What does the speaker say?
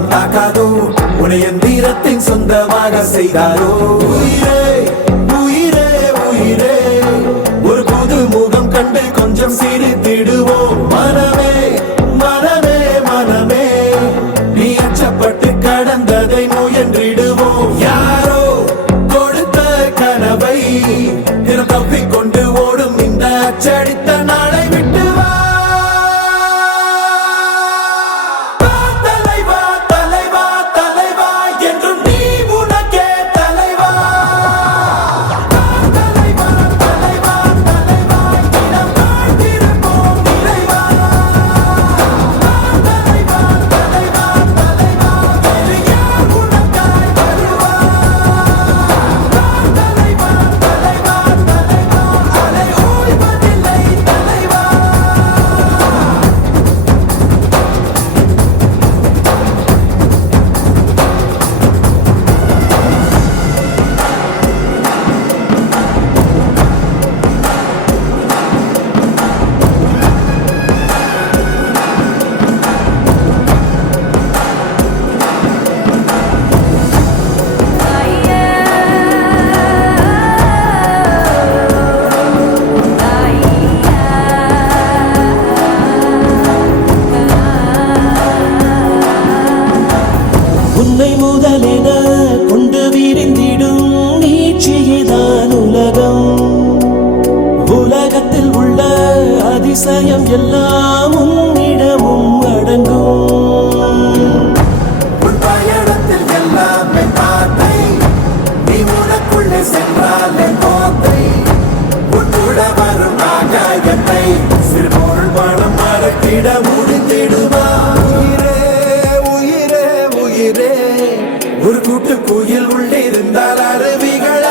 சொன்னாக்காதோ உனைய தீரத்தின் சொந்தமாக செய்தாரோ உயிரே உயிரே உயிரே ஒரு புது முகம் கண்டு கொஞ்சம் சிரித்திடுவோம் மனமே மனமே மனமே நீ அச்சப்பட்டு கடந்ததை முயன்றிடுவோம் யாரோ கொடுத்த கனவை தினம் தப்பிக்கொண்டு ஓடும் இந்த அச்சடித்த நாளை விட்டு வா தலைவா தலைவா தலைவா என்றும் நீ உனக்கே தலைவா தலைவா தலைவா தலைவா இடம் காத்திருப்போம் இறைவா தலைவா தலைவா தலைவா வேறு யார் உனக்காய் வருவா தலைவா தலைவா தலைவா அலை ஓய்வதில்லை தலைவா உன்னை முதலென கொண்டு விரிந்திடும் நீட்சியேதான் உலகம் உலகத்தில் உள்ள அதிசயம் எல்லாம் உன்னிடமும் அடங்கும் உன் பயணத்தில் எல்லாமே பாதை நீ உனக்குள்ளே சென்றாலே கோத்தை உன் கூட வரும் ஆகாயத்தை சிறு பொருள் பணம் மறக்கிட முடிந்திடுவா உயிரே உயிரே உயிரே ஒரு கூட்டு குயில் உள்ளிருந்தால் அருவிகள்